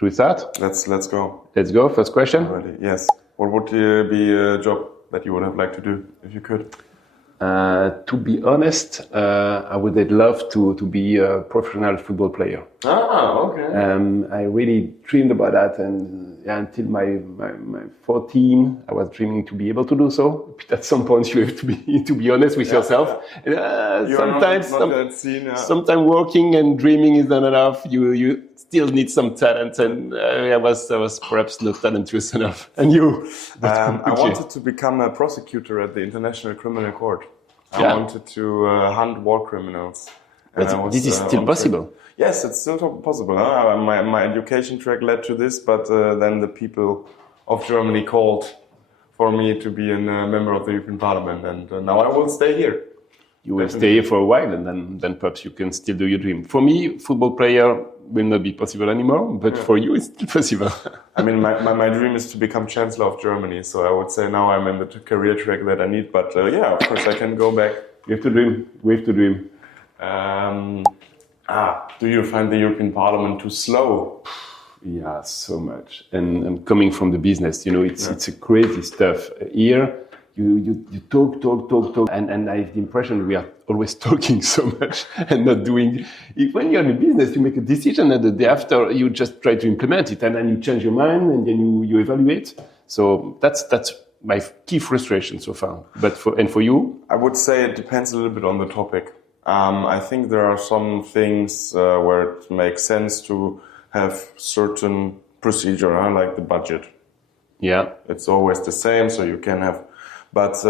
Should we start? Let's go. Let's go. First question. Already. Yes. What would be a job that you would have liked to do if you could? To be honest, I would love to be a professional football player. Ah, okay. I really dreamed about that, and until my 14, I was dreaming to be able to do so. But at some point, you have to be honest with yourself. Yeah. Sometimes working and dreaming is not enough. You still need some talent, and I was perhaps not talentless enough. And you? I wanted to become a prosecutor at the International Criminal Court. I wanted to hunt war criminals. But this is still possible. Yes, it's still possible. My education track led to this, but then the people of Germany called for me to be a member of the European Parliament, and now I will stay here. You will stay here for a while, and then perhaps you can still do your dream. For me, football player will not be possible anymore, but for you, it's still possible. I mean, my dream is to become Chancellor of Germany, so I would say now I'm in the career track that I need, but of course I can go back. We have to dream. Do you find the European Parliament too slow? Yeah, so much. And coming from the business, it's a crazy stuff. Here, you talk, and I have the impression we are always talking so much and not doing. When you're in business, you make a decision, and the day after, you just try to implement it, and then you change your mind, and then you evaluate. So that's my key frustration so far. But for you, I would say it depends a little bit on the topic. I think there are some things where it makes sense to have certain procedure, like the budget. Yeah, it's always the same, so you can have. But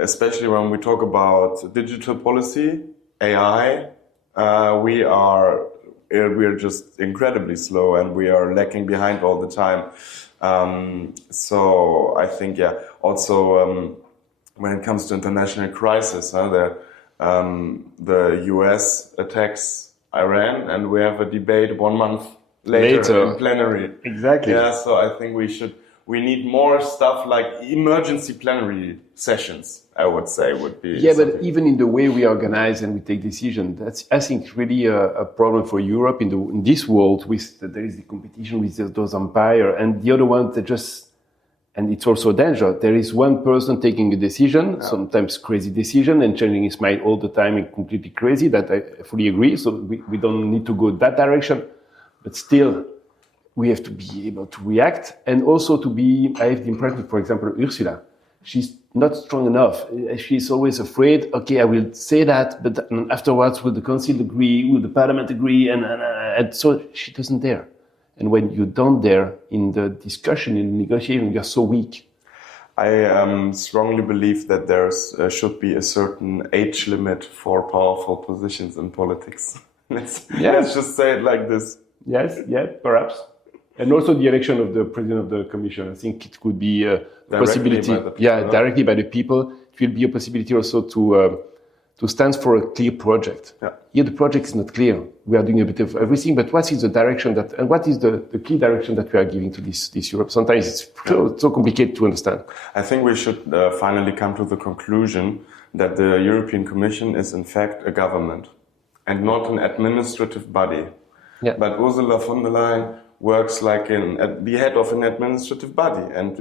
especially when we talk about digital policy, AI, we are just incredibly slow, and we are lagging behind all the time. So I think, also when it comes to international crisis, the US attacks Iran, and we have a debate 1 month later in plenary. Exactly. Yeah, so I think we need more stuff like emergency plenary sessions, I would say, would be. Yeah, but even in the way we organize and we take decisions, that's, I think, really a problem for Europe in this world. There is the competition with those empires, and the other one that and it's also a danger. There is one person taking a decision, sometimes crazy decision, and changing his mind all the time and completely crazy. That I fully agree. So we don't need to go that direction, but still, we have to be able to react, and also I have the impression, for example, Ursula, she's not strong enough. She's always afraid, okay, I will say that, but afterwards, will the council agree? Will the parliament agree? And so she doesn't dare. And when you don't dare in the discussion, in the negotiation, you're so weak. I strongly believe that there should be a certain age limit for powerful positions in politics. Let's just say it like this. Yes, perhaps. And also the election of the president of the commission. I think it could be a possibility. Directly by the people. It will be a possibility also to stand for a clear project. Yeah. Here the project is not clear. We are doing a bit of everything, but what is the direction and what is the key direction that we are giving to this Europe? Sometimes it's so complicated to understand. I think we should finally come to the conclusion that the European Commission is in fact a government and not an administrative body. Yeah. But Ursula von der Leyen works like at the head of an administrative body, and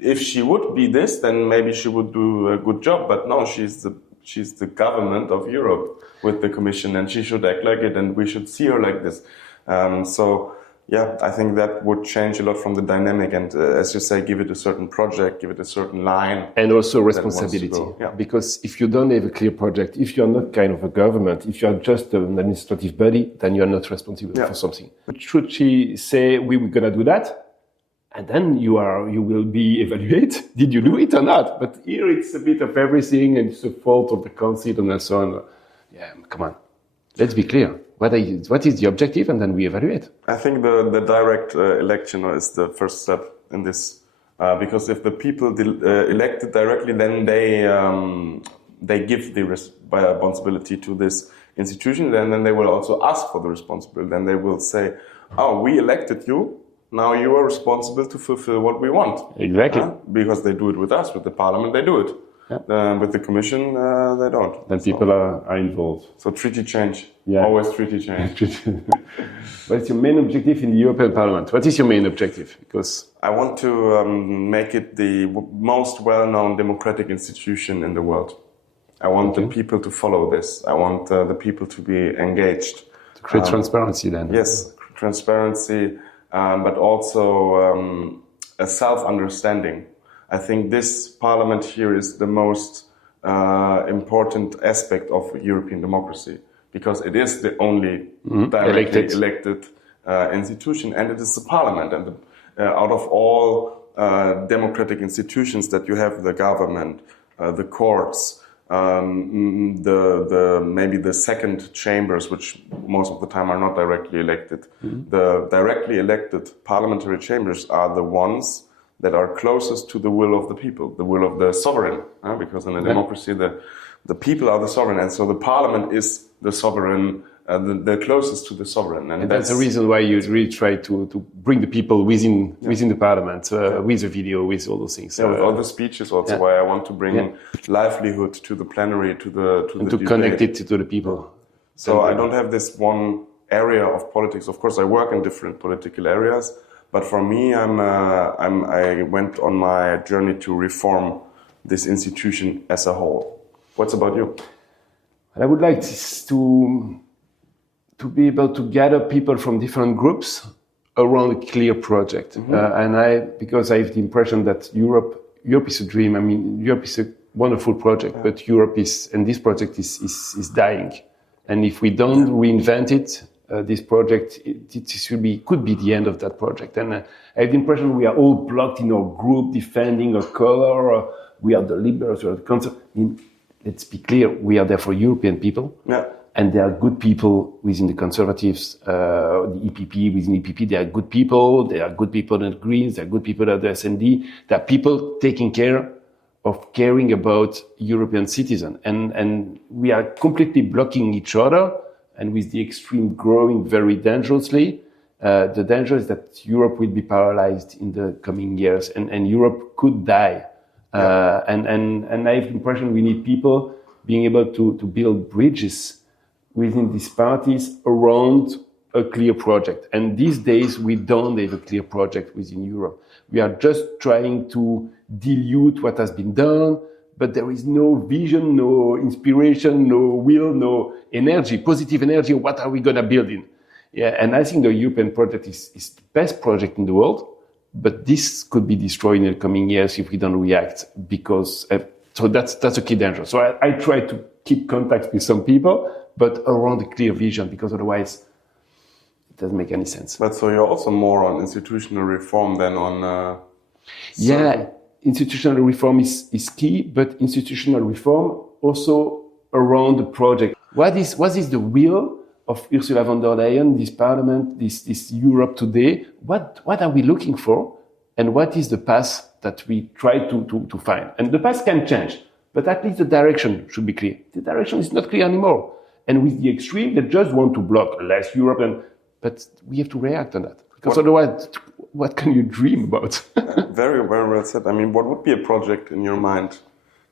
if she would be this, then maybe she would do a good job. But no, she's the government of Europe with the Commission, and she should act like it, and we should see her like this. I think that would change a lot from the dynamic, and as you say, give it a certain project, give it a certain line. And also responsibility. Because if you don't have a clear project, if you are not kind of a government, if you are just an administrative body, then you are not responsible for something. But should she say, we were going to do that? And then you will be evaluated. Did you do it or not? But here it's a bit of everything, and it's the fault of the council and so on. Yeah, come on. Let's be clear. What is the objective, and then we evaluate. I think the direct election is the first step in this, because if the people elected directly, then they give the responsibility to this institution, and then they will also ask for the responsibility. Then they will say, "Oh, we elected you. Now you are responsible to fulfill what we want." Exactly. Because they do it with us, with the parliament. They do it. With the Commission, they don't. Then people are involved. So treaty change. Yeah. Always treaty change. What's your main objective in the European Parliament? What is your main objective? Because I want to make it the most well-known democratic institution in the world. I want the people to follow this. I want the people to be engaged. To create transparency then. Yes, transparency, but also a self-understanding. I think this parliament here is the most important aspect of European democracy, because it is the only directly elected institution, and it is the parliament. And out of all democratic institutions that you have, the government, the courts, maybe the second chambers, which most of the time are not directly elected. The directly elected parliamentary chambers are the ones that are closest to the will of the people, the will of the sovereign, because in a democracy the people are the sovereign, and so the parliament is the sovereign, the closest to the sovereign. And that's the reason why you really try to bring the people within the parliament, with the video, with all those things. With all the speeches also, why I want to bring livelihood to the plenary, to the debate. Connect it to the people. So I don't have this one area of politics. Of course, I work in different political areas, but for me, I went on my journey to reform this institution as a whole. What's about you? I would like to be able to gather people from different groups around a clear project. Because I have the impression that Europe is a dream. I mean, Europe is a wonderful project, but this project is dying. And if we don't reinvent it, this project, could be the end of that project. And I have the impression we are all blocked in our group defending a color, or we are the liberals or the conservatives. I mean, let's be clear, we are there for European people. Yeah. And there are good people within the Conservatives, the EPP, within EPP, there are good people. There are good people in the Greens, there are good people at the S&D. There are people caring about European citizens. And we are completely blocking each other. And with the extreme growing very dangerously, the danger is that Europe will be paralyzed in the coming years, and Europe could die. And I have the impression we need people being able to build bridges within these parties around a clear project. And these days, we don't have a clear project within Europe. We are just trying to dilute what has been done, but there is no vision, no inspiration, no will, no energy, positive energy. What are we going to build in? Yeah, and I think the European project is the best project in the world, but this could be destroyed in the coming years if we don't react, because so that's a key danger. So I try to keep contact with some people, but around a clear vision, because otherwise it doesn't make any sense. But so you're also more on institutional reform than on... Institutional reform is key, but institutional reform also around the project. What is the will of Ursula von der Leyen, this parliament, this Europe today? What are we looking for? And what is the path that we try to find? And the path can change, but at least the direction should be clear. The direction is not clear anymore. And with the extreme, they just want to block less Europe, but we have to react on that. Because otherwise, what can you dream about? Very, very well said. I mean, what would be a project in your mind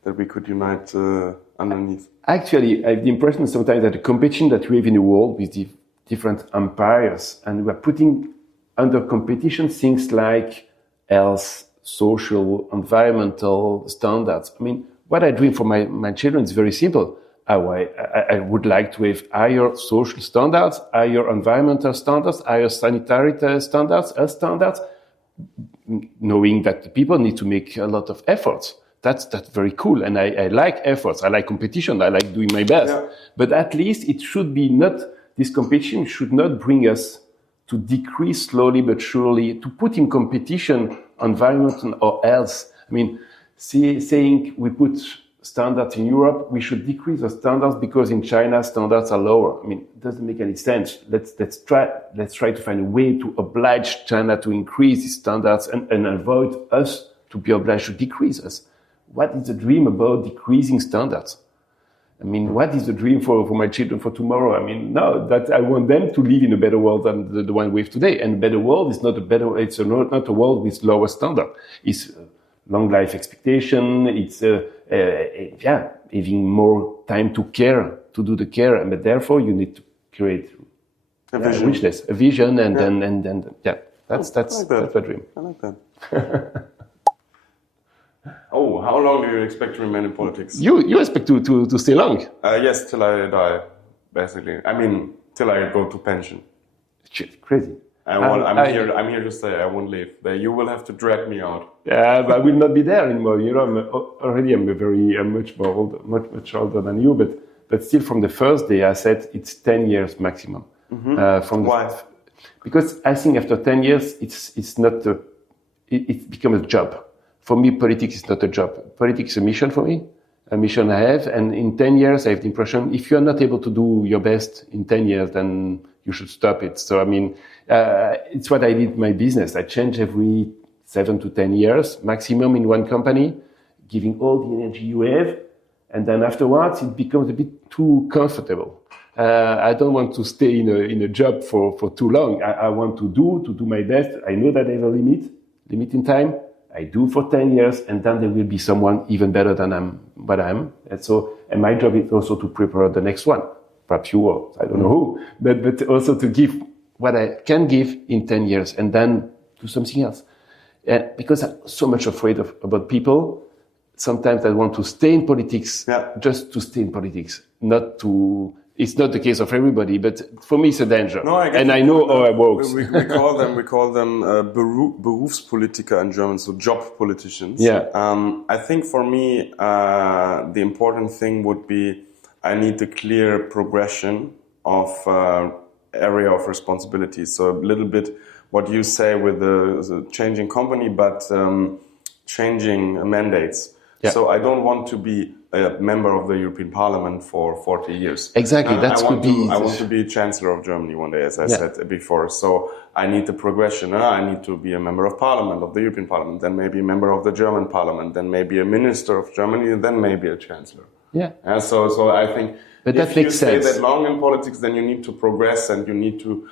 that we could unite underneath? Actually, I have the impression sometimes that the competition that we have in the world with the different empires, and we're putting under competition things like health, social, environmental standards. I mean, what I dream for my children is very simple. I would like to have higher social standards, higher environmental standards, higher sanitary standards, health standards, knowing that the people need to make a lot of efforts. That's very cool. And I like efforts. I like competition. I like doing my best. Yeah. But at least it should be not, this competition should not bring us to decrease slowly but surely, to put in competition environment or health. I mean, saying we put standards in Europe, we should decrease the standards because in China standards are lower. I mean, it doesn't make any sense. Let's try to find a way to oblige China to increase the standards and avoid us to be obliged to decrease us. What is the dream about decreasing standards? I mean, what is the dream for my children for tomorrow? I mean, no, that I want them to live in a better world than the one we have today. And a better world is not not a world with lower standard. It's long life expectation. It's having more time to care, to do the care, but therefore you need to create a vision, a vision, and then that's my dream. I like that. Oh, how long do you expect to remain in politics? You expect to stay long? Yes, till I die, basically. I mean, till I go to pension. Crazy. I'm here to stay. I won't leave. You will have to drag me out. Yeah, but I will not be there anymore. You know, I'm much older than you, but still, from the first day, I said it's 10 years maximum. Why? Because I think after 10 years, it's not it becomes a job. For me, politics is not a job. Politics is a mission for me, a mission I have. And in 10 years, I have the impression if you are not able to do your best in 10 years, then you should stop it. So, I mean, it's what I did in my business. I change every 7 to 10 years, maximum in one company, giving all the energy you have. And then afterwards, it becomes a bit too comfortable. I don't want to stay in a job for too long. I want to do my best. I know that I have a limit in time. I do for 10 years, and then there will be someone even better than what I am. And my job is also to prepare the next one. Perhaps you or I don't know who, but also to give what I can give in 10 years and then do something else. And because I'm so much afraid about people, sometimes I want to stay in politics just to stay in politics, it's not the case of everybody, but for me it's a danger. No, I know how I work. We call them Berufspolitiker in German, so job politicians. Yeah. I think for me, the important thing would be I need a clear progression of area of responsibility. So a little bit what you say with the changing company, but changing mandates. Yeah. So I don't want to be a member of the European Parliament for 40 years. Exactly, I want to be Chancellor of Germany one day, as I said before. So I need the progression. I need to be a member of Parliament, of the European Parliament, then maybe a member of the German Parliament, then maybe a minister of Germany, and then maybe a Chancellor. Yeah. And so I think if you stay that long in politics, then you need to progress and you need to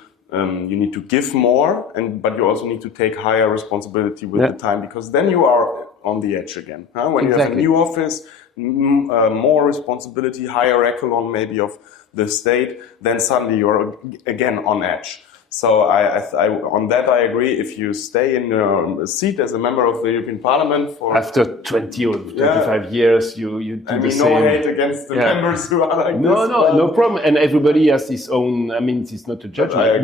give more, but you also need to take higher responsibility with the time, because then you are on the edge again. When you have a new office, more responsibility, higher echelon maybe of the state, then suddenly you're again on edge. So on that I agree. If you stay in your seat as a member of the European Parliament after 20 or 25 years, you do the same. No hate against the members who are like no problem. And everybody has his own. I mean, it's not a judgment,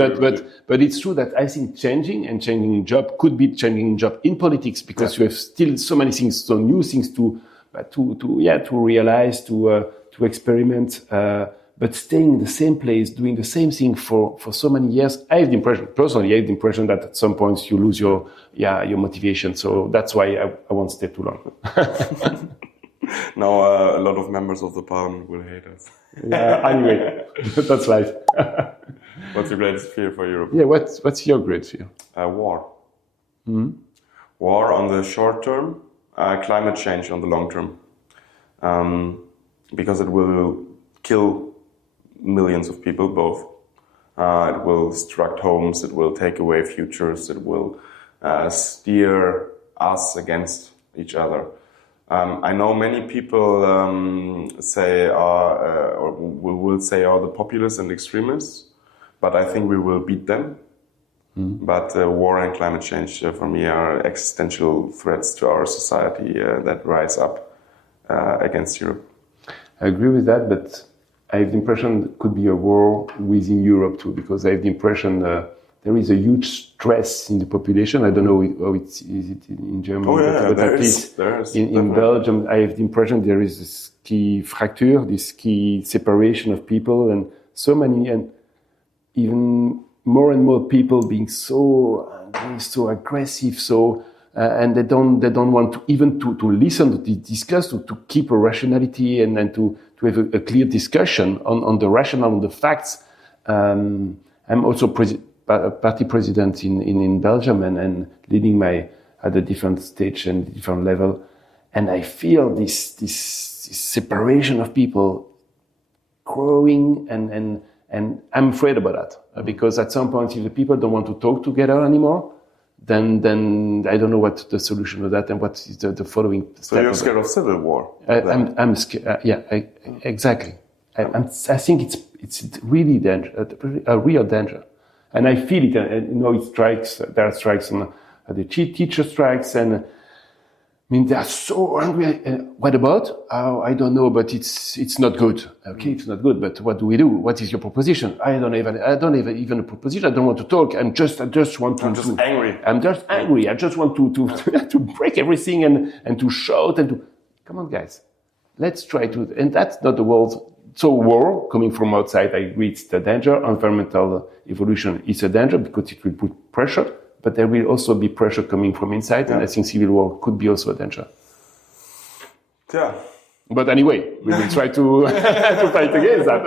but it's true that I think changing job could be changing job in politics, because you have still so many things, so new things to realize, to experiment. But staying in the same place, doing the same thing for so many years, I have the impression that at some points you lose your motivation. So that's why I won't stay too long. Now a lot of members of the parliament will hate us. Anyway, that's life. What's your greatest fear for Europe? Yeah, what's your great fear? War. Mm-hmm. War on the short term, climate change on the long term. Because it will kill millions of people, both. It will destruct homes, it will take away futures, it will steer us against each other. I know many people will say the populists and extremists, but I think we will beat them. But war and climate change for me are existential threats to our society that rise up against Europe. I agree with that, but I have the impression it could be a war within Europe too, because I have the impression there is a huge stress in the population. I don't know how is it in Germany, but at least in Belgium, I have the impression there is this key fracture, this key separation of people, and so many, and even more and more people being so aggressive, and they don't want to even to listen, to discuss, to keep a rationality and to have a clear discussion on the rationale, on the facts. I'm also party president in Belgium and leading at a different stage and different level, and I feel this separation of people growing, and I'm afraid about that, because at some point if the people don't want to talk together anymore, then I don't know what the solution of that and what is the following step. So you're scared of civil war? I'm scared. Exactly. I think it's really a real danger, and I feel it. And it strikes. There are strikes on the teacher strikes, and I mean they are so angry. What about? I don't know, but it's not good. Okay, it's not good. But what do we do? What is your proposition? I don't have even a proposition. I don't want to talk. I just want to. I'm just angry. I'm just angry. I just want to break everything and to shout and to. Come on, guys. Let's try to. And that's not the world. So war coming from outside, I agree, it's the danger. Environmental evolution is a danger because it will put pressure, but there will also be pressure coming from inside, and I think civil war could be also a danger. Yeah. But anyway, we will try to to fight against that.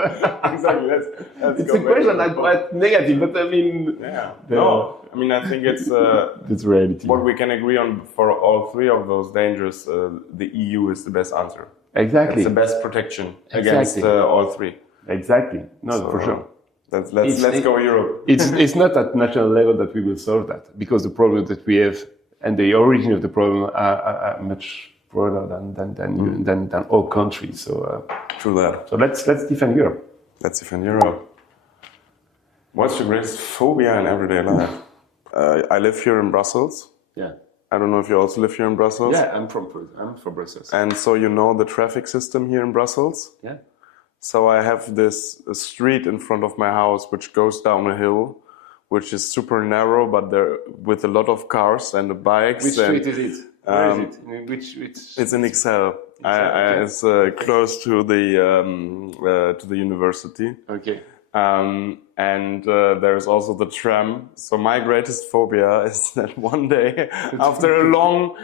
Exactly. Let's it's a question that's quite negative, but I mean... I think it's reality. What we can agree on for all three of those dangers, the EU is the best answer. Exactly. It's the best protection against all three. Exactly. No, for sure. Let's go Europe. It's not at national level that we will solve that, because the problems that we have and the origin of the problem are much broader than all countries. So true that. So let's defend Europe. Let's defend Europe. What's your greatest phobia in everyday life? I live here in Brussels. Yeah. I don't know if you also live here in Brussels. Yeah, I'm from Brussels. And so you know the traffic system here in Brussels? Yeah. So I have this street in front of my house which goes down a hill, which is super narrow, but there with a lot of cars and bikes. Which street is it? Where is it? Which? It's in Excel. It's close to the university. Okay. And there's also the tram. So my greatest phobia is that one day, after a long,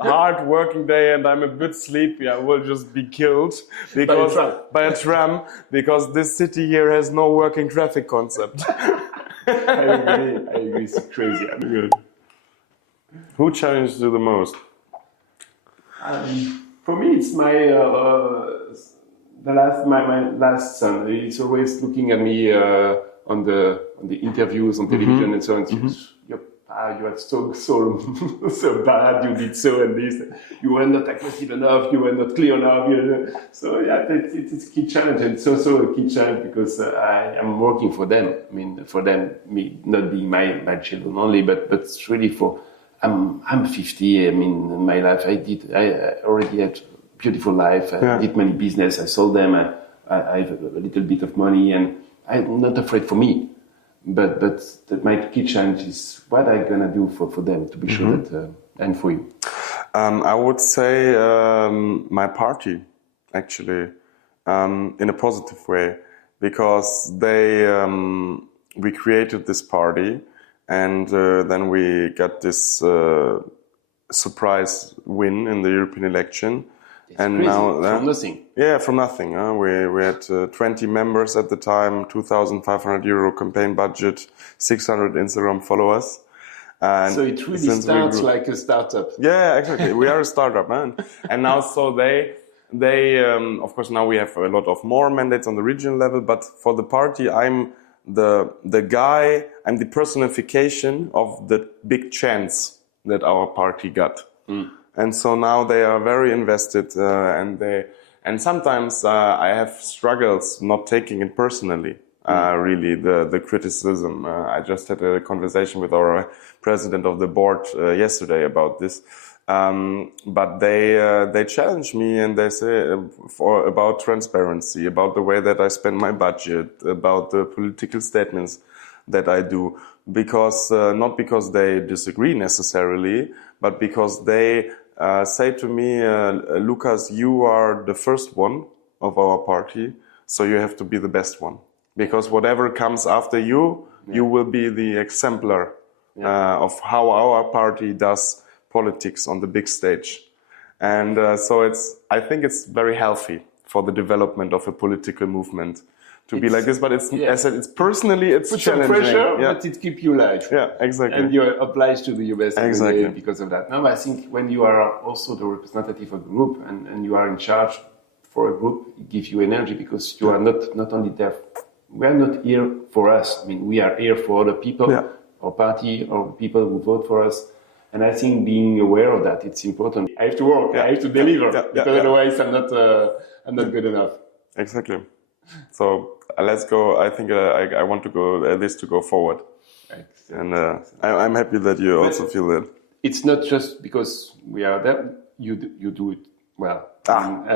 hard working day, and I'm a bit sleepy, I will just be killed by a tram, because this city here has no working traffic concept. I agree. It's crazy. Who challenged you the most? For me, it's my last son. He's always looking at me on the interviews on television and so on. You are so bad. You did so and this. You were not aggressive enough. You were not clear enough. So yeah, it's a key challenge, and it's also a key challenge because I am working for them. I mean, for them, me not being my children only, but it's really for. I'm 50. I mean, in my life, I already had a beautiful life. I did many business. I sold them. I have a little bit of money, and I'm not afraid for me. But my key challenge is what I'm gonna do for them to be sure that and for you. I would say my party, actually, in a positive way, because we created this party, and then we got this surprise win in the European election. It's and crazy. now From nothing. Yeah, from nothing. We had 20 members at the time, €2,500 campaign budget, 600 Instagram followers. And so it really starts like a startup. Yeah, exactly. We are a startup, man. And now, so they of course, now we have a lot of more mandates on the regional level. But for the party, I'm the guy. I'm the personification of the big chance that our party got. And so now they are very invested, and sometimes I have struggles not taking it personally. Really, the criticism. I just had a conversation with our president of the board yesterday about this. But they challenge me, and they say about transparency, about the way that I spend my budget, about the political statements that I do, because not because they disagree necessarily, but because they say to me, Lukas, you are the first one of our party, so you have to be the best one. Because whatever comes after you, you will be the exemplar of how our party does politics on the big stage. And so I think it's very healthy for the development of a political movement to be like this, but it's as I said, it's personally it's challenging. Pressure, but it keeps you alive. Yeah, exactly. And you're obliged to do your best exactly because of that. Now, I think when you are also the representative of a group and you are in charge for a group, it gives you energy because you are not only there. We are not here for us. I mean, we are here for other people. Yeah. our party or people who vote for us. And I think being aware of that, it's important. I have to work, I have to deliver, because otherwise I'm not good enough. Exactly. So let's go. I think I want to go this to go forward. Excellent. And I'm happy that you also feel that. It's not just because we are there. You do it well. And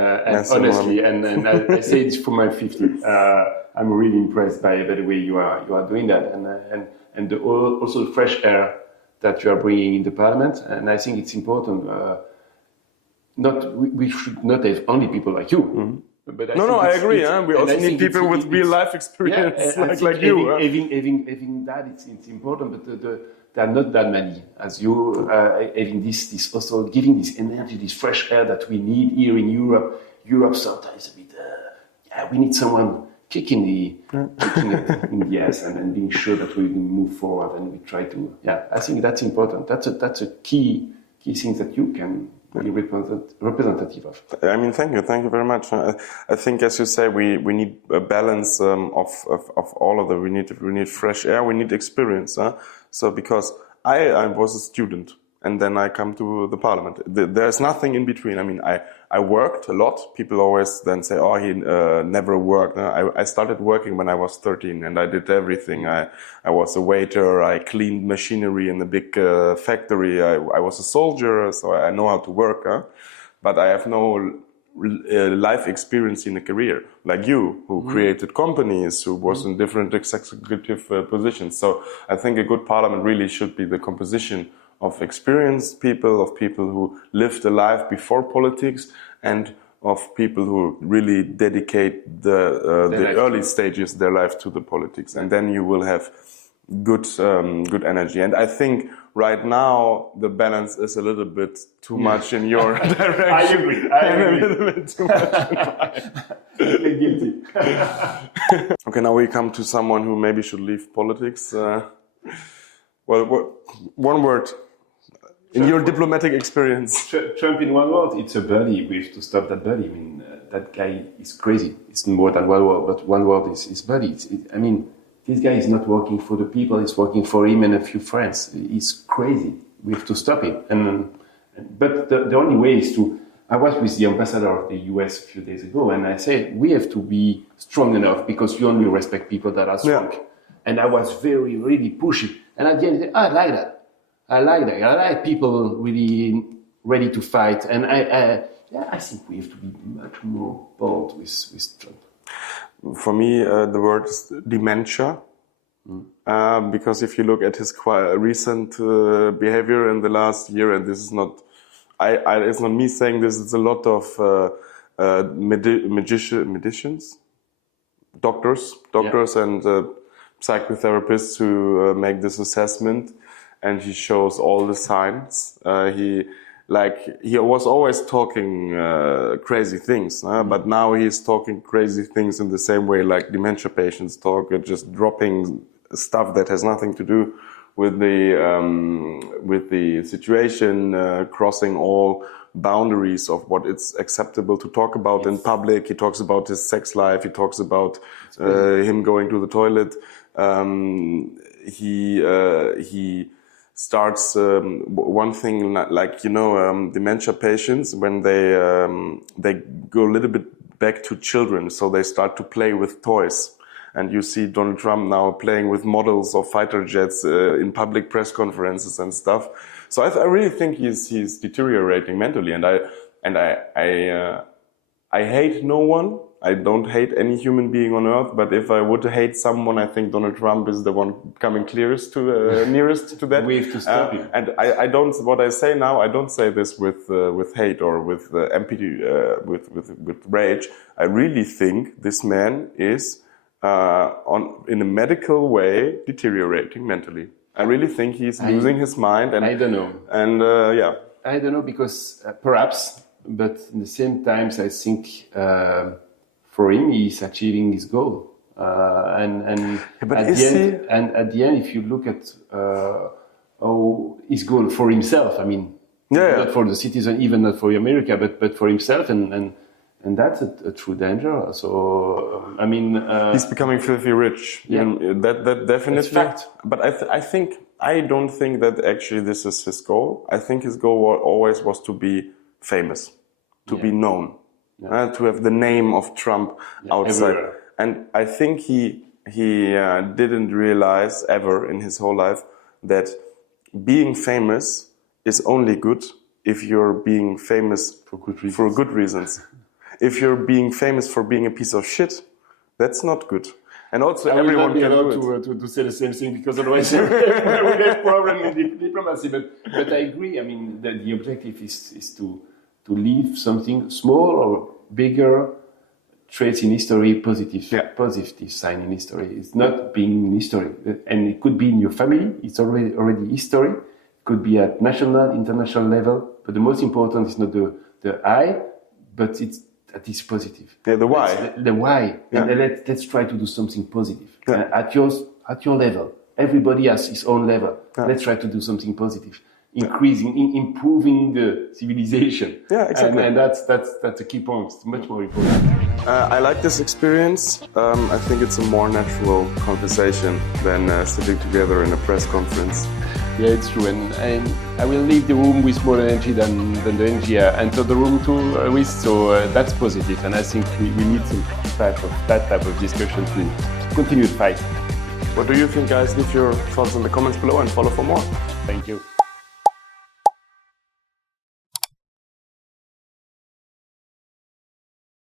honestly, and I say it for my 50. I'm really impressed by the way you are doing that, and also the fresh air that you are bringing in the parliament. And I think it's important. We should not have only people like you. Mm-hmm. But I agree. We also need people with real life experience like you. Having that, it's important, but there are not that many as you. Having this also giving this energy, this fresh air that we need here in Europe. Europe sometimes a bit. We need someone kicking in the ass and being sure that we can move forward, and we try to. I think that's important. That's a key thing that you can be representative of. I mean, thank you very much. I think, as you say, we need a balance of all of them. We need fresh air. We need experience. So because I was a student, and then I come to the parliament. There's nothing in between. I mean, I worked a lot. People always then say, "Oh, he never worked." I started working when I was 13, and I did everything. I was a waiter. I cleaned machinery in a big factory. I was a soldier, so I know how to work. But I have no life experience in a career like you, who created companies, who was in different executive positions. So I think a good parliament really should be the composition of experienced people, of people who lived a life before politics, and of people who really dedicate the early stages of their life to the politics. And then you will have good energy. And I think right now the balance is a little bit too much in your direction. I agree. A little bit too much in mine. Guilty. Okay, now we come to someone who maybe should leave politics. One word. In your diplomatic experience. Trump in one word, it's a bully. We have to stop that bully. I mean, that guy is crazy. It's more than one word, but one word is bully. I mean, this guy is not working for the people, he's working for him and a few friends. He's crazy. We have to stop him. But the only way is to... I was with the ambassador of the US a few days ago, and I said, we have to be strong enough because you only respect people that are strong. Yeah. And I was really pushy. And at the end, I like that. I like people really ready to fight. And I think we have to be much more bold with Trump. For me, the word is dementia. Because if you look at his recent behavior in the last year, and this is not, it's not me saying this, it's a lot of magicians, doctors and psychotherapists who make this assessment. And he shows all the signs. He was always talking crazy things, but now he's talking crazy things in the same way like dementia patients talk, just dropping stuff that has nothing to do with the situation, crossing all boundaries of what it's acceptable to talk about in public. He talks about his sex life. He talks about him going to the toilet. He starts one thing like dementia patients, when they go a little bit back to children, so they start to play with toys. And you see Donald Trump now playing with models of fighter jets in public press conferences and stuff. So I really think he's deteriorating mentally, and I hate no one. I don't hate any human being on earth, but if I would hate someone, I think Donald Trump is the one coming nearest to that. We have to stop him. And I don't. What I say now, I don't say this with hate or with empathy, with rage. I really think this man is in a medical way deteriorating mentally. I really think he's losing his mind. And I don't know. And I don't know, because perhaps, but at the same time, I think. For him, he's achieving his goal, and at the end, if you look at his goal for himself, I mean, not for the citizen, even not for America, but for himself, and that's a true danger. So I mean, he's becoming filthy rich. Yeah, that definitely. That's fact. But I think I don't think that actually this is his goal. I think his goal always was to be famous, to be known, to have the name of Trump outside. Everywhere. And I think he didn't realize ever in his whole life that being famous is only good if you're being famous For good reasons. for good reasons. If you're being famous for being a piece of shit, that's not good. And also everyone can do it. to say the same thing, because otherwise we have problem in diplomacy. But I agree. I mean, the objective is to leave something small or bigger traits in history, positive sign in history. It's not being in history, and it could be in your family. It's already history. It could be at national, international level. But the most important is not the I, but it's that is positive. Yeah, the why. The why. Yeah. And let's try to do something positive. At your level. Everybody has his own level. Yeah. Let's try to do something positive. Improving the civilization. Yeah, exactly. And that's a key point. It's much more important. I like this experience. I think it's a more natural conversation than sitting together in a press conference. Yeah, it's true. And I will leave the room with more energy than the energy I entered the room with. So that's positive. And I think we need that type of discussion to continue the fight. What do you think, guys? Leave your thoughts in the comments below and follow for more. Thank you.